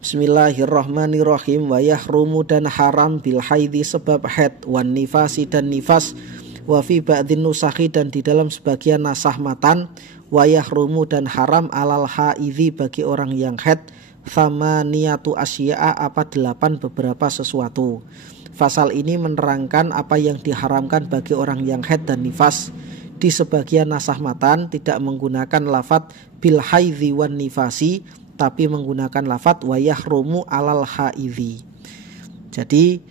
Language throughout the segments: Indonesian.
Bismillahirrahmanirrahim. Wa yahrumu dan haram bil haidhi sebab haid, wan nifasi dan nifas, wa fi ba'dhin nusakhi dan di dalam sebagian nasah matan, wa yahrumu dan haram alal haidhi bagi orang yang haid, thamaniyatu asya'a apa 8 beberapa sesuatu. Pasal ini menerangkan apa yang diharamkan bagi orang yang haid dan nifas. Di sebagian nasah matan tidak menggunakan lafadz bil haidhi wan nifasi, tapi menggunakan lafadz wa yahrumu alal haidhi. Jadi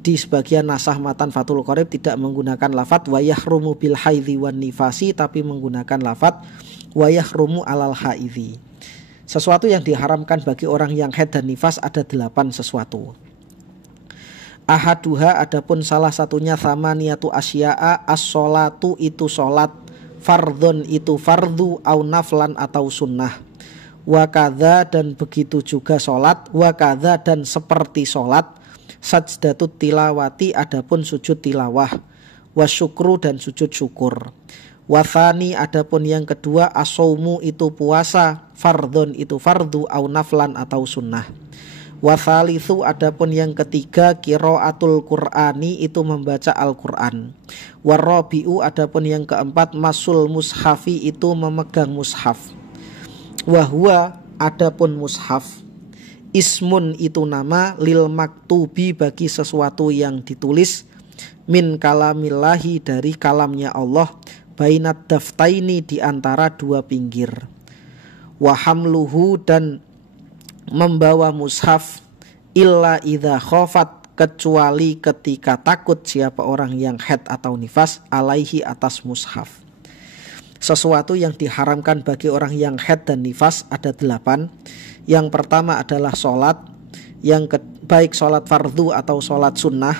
di sebagian nasah matan Fathul Qorib tidak menggunakan lafadz wa yahrumu bil haidhi wan nifasi, tapi menggunakan lafadz wa yahrumu alal haidhi. Sesuatu yang diharamkan bagi orang yang haid dan nifas ada 8 sesuatu. Ahaduha adapun salah satunya thamaniyatu asya'a, as-sholatu itu sholat, fardhon itu fardu, au naflan atau sunnah. Wa kadza dan begitu juga sholat, wa kadza dan seperti sholat, sajdatut tilawati adapun sujud tilawah, wa syukru dan sujud syukur. Wa tsani adapun yang kedua as-shaumu itu puasa, fardhon itu fardu, au naflan atau sunnah. Wa tsalitsu adapun yang ketiga qiraatul Qur'ani itu membaca Al-Qur'an. Wa rabi'u adapun yang keempat masul mushafi itu memegang mushaf. Wa huwa adapun mushaf ismun itu nama lil maktubi bagi sesuatu yang ditulis min kalamillahi dari kalamnya Allah bainad daftaini di antara dua pinggir. Wa hamluhu dan membawa mushaf illa idza khafat kecuali ketika takut siapa orang yang haid atau nifas alaihi atas mushaf. Sesuatu yang diharamkan bagi orang yang haid dan nifas ada 8. Yang pertama adalah sholat, baik sholat fardu atau sholat sunnah.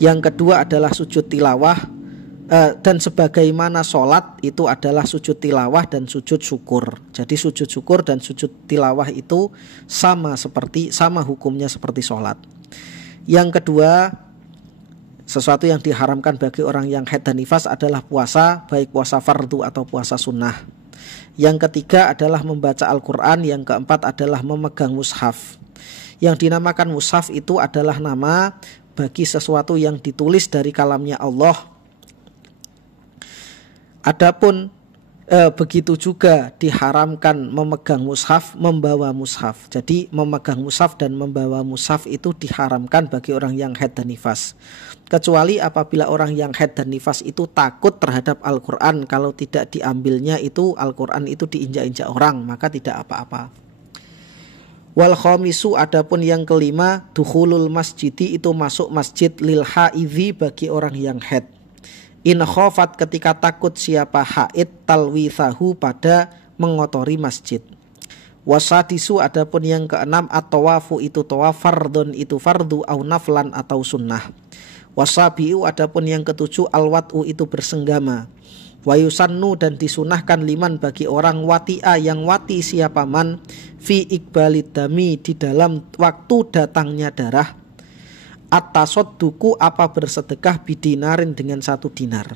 Yang kedua adalah sujud tilawah, dan sebagaimana sholat itu adalah sujud tilawah dan sujud syukur. Jadi sujud syukur dan sujud tilawah itu sama hukumnya seperti sholat. Yang kedua, sesuatu yang diharamkan bagi orang yang haid dan nifas adalah puasa, baik puasa fardu atau puasa sunnah. Yang ketiga adalah membaca Al-Quran. Yang keempat adalah memegang mushaf. Yang dinamakan mushaf itu adalah nama bagi sesuatu yang ditulis dari kalamnya Allah. Adapun begitu juga diharamkan memegang mushaf, membawa mushaf. Jadi memegang mushaf dan membawa mushaf itu diharamkan bagi orang yang haid dan nifas. Kecuali apabila orang yang haid dan nifas itu takut terhadap Al-Quran, kalau tidak diambilnya itu Al-Quran itu diinjak-injak orang, maka tidak apa-apa. Wal khamisu adapun yang kelima dukhulul masjidi itu masuk masjid lil haidhi bagi orang yang haid. In khofat ketika takut siapa haid talwithahu pada mengotori masjid. Wasadisu adapun yang keenam at-tawafu itu tawaf, fardhon itu fardu, au naflan atau sunnah. Wasabiu adapun yang ketujuh al-wat'u itu bersenggama. Wayusannu dan disunahkan liman bagi orang wati'a yang wati siapa man fi iqbalid dami di dalam waktu datangnya darah. At-tasadduqu apa bersedekah bidinarin dengan 1 dinar.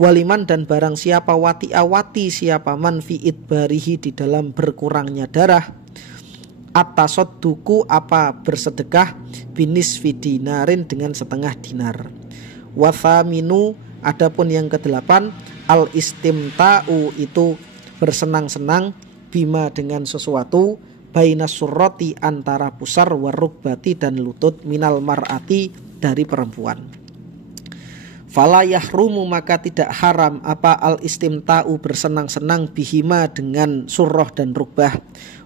Waliman dan barang siapa wati'a wati siapa man fi idbarihi di dalam berkurangnya darah. At-tasadduqu apa bersedekah binisfi dinarin dengan 1/2 dinar. Wa thaminu adapun yang ke-8 al-istimta'u itu bersenang-senang bima dengan sesuatu bainas surrati antara pusar warukbati dan lutut minal mar'ati dari perempuan. Fala yahrumu maka tidak haram apa al-istimta'u bersenang-senang bihima dengan surroh dan rukbah,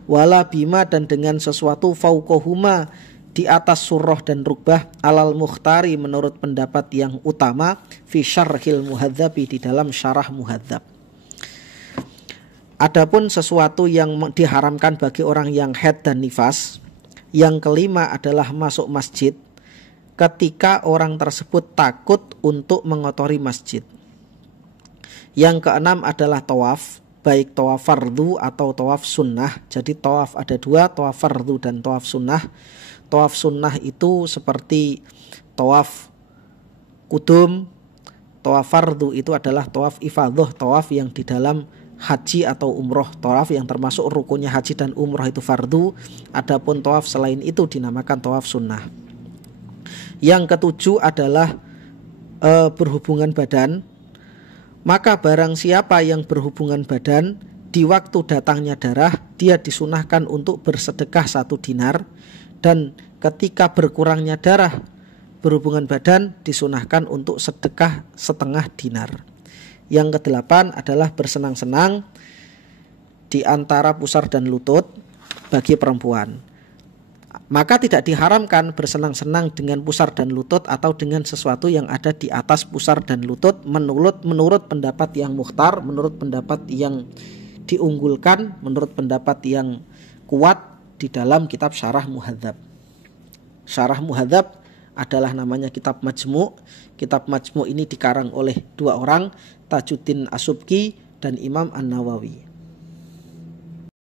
wala bima dan dengan sesuatu fauqohuma di atas surroh dan rukbah alal mukhtari menurut pendapat yang utama fi syarhil muhadzabi di dalam syarah muhadzab. Adapun sesuatu yang diharamkan bagi orang yang haid dan nifas, yang kelima adalah masuk masjid ketika orang tersebut takut untuk mengotori masjid. Yang keenam adalah tawaf, baik tawaf fardu atau tawaf sunnah. Jadi tawaf ada 2, tawaf fardu dan tawaf sunnah. Tawaf sunnah itu seperti tawaf kudum. Tawaf fardu itu adalah tawaf ifadhah, tawaf yang di dalam haji atau umroh. Tawaf yang termasuk rukunnya haji dan umroh itu fardu. Adapun tawaf selain itu dinamakan tawaf sunnah. Yang ketujuh adalah berhubungan badan. Maka barang siapa yang berhubungan badan di waktu datangnya darah, dia disunahkan untuk bersedekah 1 dinar. Dan ketika berkurangnya darah berhubungan badan, disunahkan untuk sedekah 1/2 dinar. Yang kedelapan adalah bersenang-senang di antara pusar dan lutut bagi perempuan. Maka tidak diharamkan bersenang-senang dengan pusar dan lutut atau dengan sesuatu yang ada di atas pusar dan lutut menurut pendapat yang mukhtar, menurut pendapat yang diunggulkan, menurut pendapat yang kuat di dalam kitab Syarah Muhadzab. Syarah Muhadzab adalah namanya kitab Majmu'. Kitab Majmu' ini dikarang oleh 2 orang, Tajuddin As-Subki dan Imam An-Nawawi.